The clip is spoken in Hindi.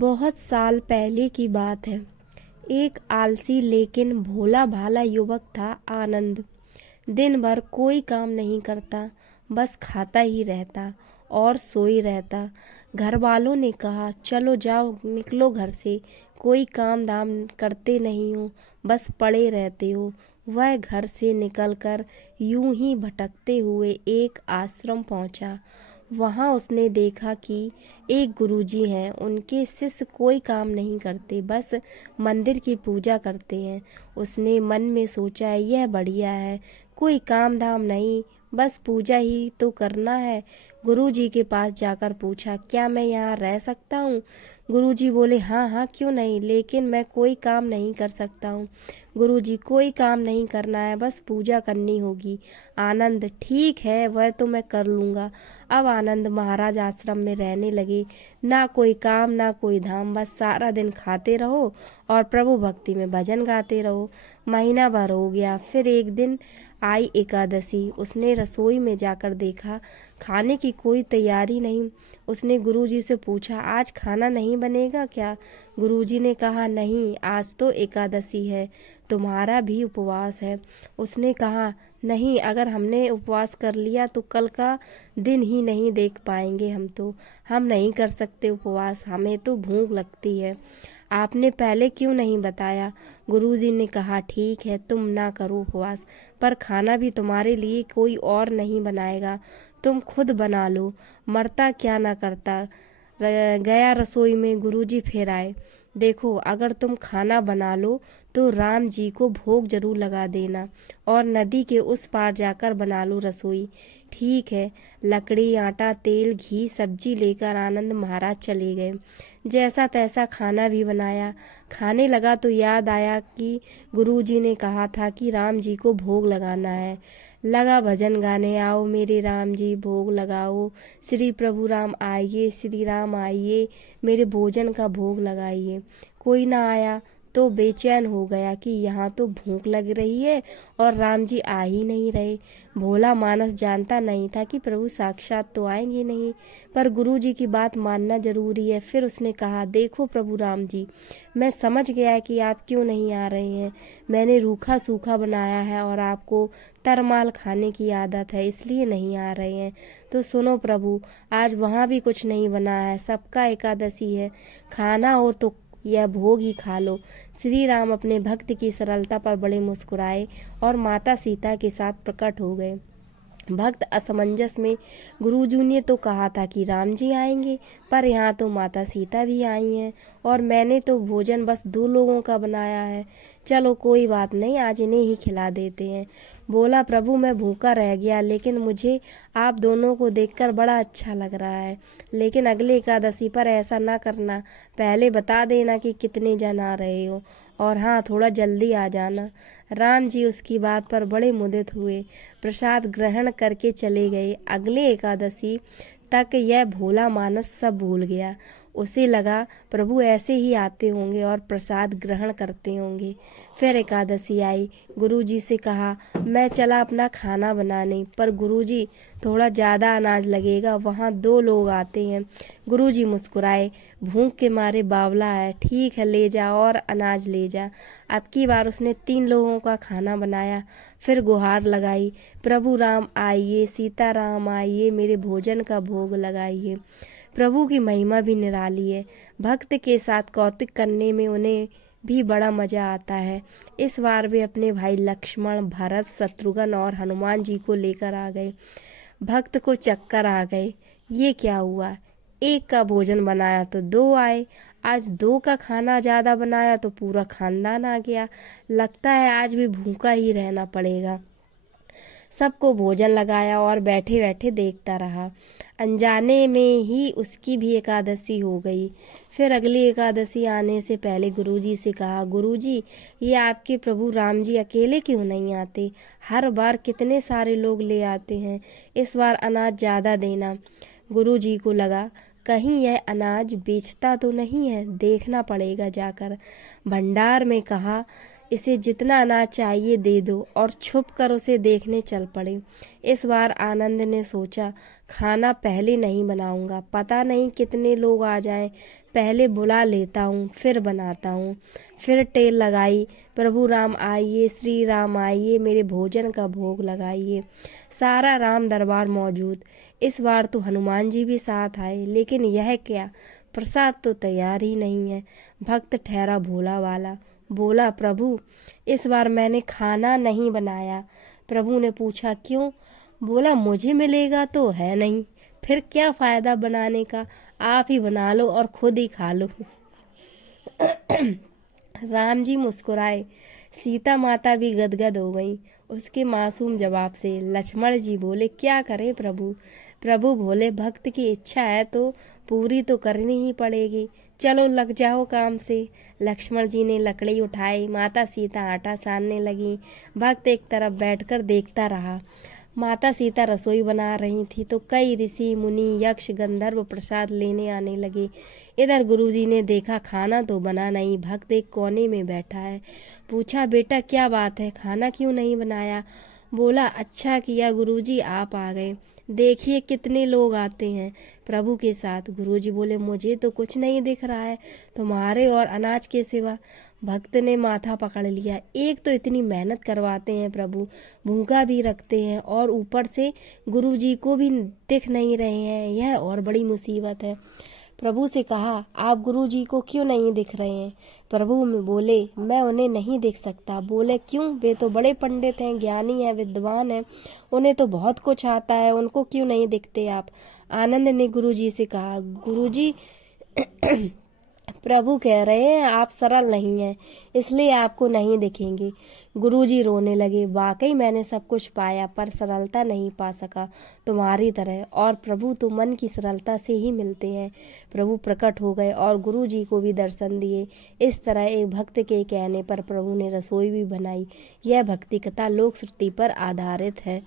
बहुत साल पहले की बात है। एक आलसी लेकिन भोला भाला युवक था आनंद। दिन भर कोई काम नहीं करता, बस खाता ही रहता और सोई रहता। घर वालों ने कहा, चलो जाओ निकलो घर से, कोई काम धाम करते नहीं हो, बस पड़े रहते हो। वह घर से निकलकर यूं ही भटकते हुए एक आश्रम पहुंचा। वहां उसने देखा कि एक गुरुजी हैं, उनके शिष्य कोई काम नहीं करते, बस मंदिर की पूजा करते हैं। उसने मन में सोचा, यह बढ़िया है, कोई काम धाम नहीं, बस पूजा ही तो करना है। गुरुजी के पास जाकर पूछा, क्या मैं यहाँ रह सकता हूँ? गुरुजी बोले, हाँ हाँ क्यों नहीं, लेकिन मैं कोई काम नहीं कर सकता हूँ। गुरुजी, कोई काम नहीं करना है, बस पूजा करनी होगी। आनंद, ठीक है, वह तो मैं कर लूँगा। अब आनंद महाराज आश्रम में रहने लगे। ना कोई काम ना कोई धाम, बस सारा दिन खाते रहो और प्रभु भक्ति में भजन गाते रहो। महीना भर हो गया। फिर एक दिन आई एकादशी। उसने रसोई में जाकर देखा, खाने की कोई तैयारी नहीं। उसने गुरुजी से पूछा, आज खाना नहीं बनेगा क्या? गुरुजी ने कहा, नहीं, आज तो एकादशी है, तुम्हारा भी उपवास है। उसने कहा, नहीं, अगर हमने उपवास कर लिया तो कल का दिन ही नहीं देख पाएंगे। हम नहीं कर सकते उपवास, हमें तो भूख लगती है। आपने पहले क्यों नहीं बताया? गुरुजी ने कहा, ठीक है, तुम ना करो उपवास, पर खाना भी तुम्हारे लिए कोई और नहीं बनाएगा, तुम खुद बना लो। मरता क्या ना करता। गया रसोई में। गुरुजी फिर आए। देखो, अगर तुम खाना बना लो तो राम जी को भोग जरूर लगा देना, और नदी के उस पार जाकर बना लो रसोई। ठीक है। लकड़ी, आटा, तेल, घी, सब्जी लेकर आनंद महाराज चले गए। जैसा तैसा खाना भी बनाया। खाने लगा तो याद आया कि गुरुजी ने कहा था कि राम जी को भोग लगाना है। लगा भजन गाने, आओ मेरे राम जी भोग लगाओ, श्री प्रभु राम आइए, श्री राम आइए, मेरे भोजन का भोग लगाइए। कोई ना आया तो बेचैन हो गया कि यहाँ तो भूख लग रही है और राम जी आ ही नहीं रहे। भोला मानस जानता नहीं था कि प्रभु साक्षात तो आएंगे नहीं, पर गुरु जी की बात मानना जरूरी है। फिर उसने कहा, देखो प्रभु राम जी, मैं समझ गया कि आप क्यों नहीं आ रहे हैं। मैंने रूखा सूखा बनाया है और आपको तरमाल खाने की आदत है, इसलिए नहीं आ रहे हैं। तो सुनो प्रभु, आज वहाँ भी कुछ नहीं बना है, सबका एकादशी है, खाना हो तो यह भोग ही खा लो। श्री राम अपने भक्त की सरलता पर बड़े मुस्कुराए और माता सीता के साथ प्रकट हो गए। भक्त असमंजस में, गुरुजी ने तो कहा था कि राम जी आएंगे, पर यहाँ तो माता सीता भी आई हैं और मैंने तो भोजन बस 2 लोगों का बनाया है। चलो कोई बात नहीं, आज इन्हें ही खिला देते हैं। बोला, प्रभु मैं भूखा रह गया, लेकिन मुझे आप दोनों को देखकर बड़ा अच्छा लग रहा है। लेकिन अगले एकादशी पर ऐसा ना करना, पहले बता देना कि कितने जन आ रहे हो, और हाँ, थोड़ा जल्दी आ जाना। राम जी उसकी बात पर बड़े मुदित हुए, प्रसाद ग्रहण करके चले गए। अगले एकादशी तक यह भोला मानस सब भूल गया। उसे लगा प्रभु ऐसे ही आते होंगे और प्रसाद ग्रहण करते होंगे। फिर एकादशी आई। गुरुजी से कहा, मैं चला अपना खाना बनाने, पर गुरुजी थोड़ा ज़्यादा अनाज लगेगा, वहाँ 2 लोग आते हैं। गुरुजी मुस्कुराए, भूख के मारे बावला है, ठीक है ले जा और अनाज ले जा। अब की बार उसने 3 लोगों का खाना बनाया। फिर गुहार लगाई, प्रभु राम आइए, सीता राम आइए, मेरे भोजन का भोग लगाइए। प्रभु की महिमा भी निराली है। भक्त के साथ कौतुक करने में उन्हें भी बड़ा मजा आता है। इस बार वे अपने भाई लक्ष्मण, भरत, शत्रुघ्न और हनुमान जी को लेकर आ गए। भक्त को चक्कर आ गए। ये क्या हुआ, एक का भोजन बनाया तो 2 आए, आज 2 का खाना ज्यादा बनाया तो पूरा खानदान आ गया। लगता है आज भी भूखा ही रहना पड़ेगा। सबको भोजन लगाया और बैठे बैठे देखता रहा। अनजाने में ही उसकी भी एकादशी हो गई। फिर अगली एकादशी आने से पहले गुरुजी से कहा, गुरुजी, ये आपके प्रभु राम जी अकेले क्यों नहीं आते? हर बार कितने सारे लोग ले आते हैं, इस बार अनाज ज़्यादा देना। गुरुजी को लगा, कहीं यह अनाज बेचता तो नहीं है, देखना पड़ेगा जाकर। भंडार में कहा, इसे जितना अनाज चाहिए दे दो और छुप कर उसे देखने चल पड़े। इस बार आनंद ने सोचा, खाना पहले नहीं बनाऊंगा, पता नहीं कितने लोग आ जाएं, पहले बुला लेता हूँ फिर बनाता हूँ। फिर टेल लगाई, प्रभु राम आइए, श्री राम आइए, मेरे भोजन का भोग लगाइए। सारा राम दरबार मौजूद। इस बार तो हनुमान जी भी साथ आए, लेकिन यह क्या, प्रसाद तो तैयार ही नहीं है। भक्त ठहरा भोला वाला, बोला, प्रभु इस बार मैंने खाना नहीं बनाया। प्रभु ने पूछा, क्यों? बोला, मुझे मिलेगा तो है नहीं, फिर क्या फायदा बनाने का, आप ही बना लो और खुद ही खा लो। राम जी मुस्कुराए, सीता माता भी गदगद हो गईं उसके मासूम जवाब से। लक्ष्मण जी बोले, क्या करें प्रभु? प्रभु बोले, भक्त की इच्छा है तो पूरी तो करनी ही पड़ेगी, चलो लग जाओ काम से। लक्ष्मण जी ने लकड़ी उठाई, माता सीता आटा सानने लगी। भक्त एक तरफ बैठकर देखता रहा। माता सीता रसोई बना रही थी तो कई ऋषि मुनि यक्ष गंधर्व प्रसाद लेने आने लगे। इधर गुरुजी ने देखा खाना तो बना नहीं, भक्त एक कोने में बैठा है। पूछा, बेटा क्या बात है, खाना क्यों नहीं बनाया? बोला, अच्छा किया गुरुजी आप आ गए, देखिए कितने लोग आते हैं प्रभु के साथ। गुरुजी बोले, मुझे तो कुछ नहीं दिख रहा है तुम्हारे और अनाज के सिवा। भक्त ने माथा पकड़ लिया, एक तो इतनी मेहनत करवाते हैं प्रभु, भूखा भी रखते हैं और ऊपर से गुरुजी को भी दिख नहीं रहे हैं, यह और बड़ी मुसीबत है। प्रभु से कहा, आप गुरुजी को क्यों नहीं दिख रहे हैं? प्रभु में बोले, मैं उन्हें नहीं देख सकता। बोले, क्यों? वे तो बड़े पंडित हैं, ज्ञानी हैं, विद्वान हैं, उन्हें तो बहुत कुछ आता है, उनको क्यों नहीं दिखते आप? आनंद ने गुरुजी से कहा, गुरुजी प्रभु कह रहे हैं आप सरल नहीं हैं, इसलिए आपको नहीं दिखेंगे। गुरुजी रोने लगे, वाकई मैंने सब कुछ पाया पर सरलता नहीं पा सका तुम्हारी तरह, और प्रभु तो मन की सरलता से ही मिलते हैं। प्रभु प्रकट हो गए और गुरुजी को भी दर्शन दिए। इस तरह एक भक्त के कहने पर प्रभु ने रसोई भी बनाई। यह भक्ति कथा लोक श्रुति पर आधारित है।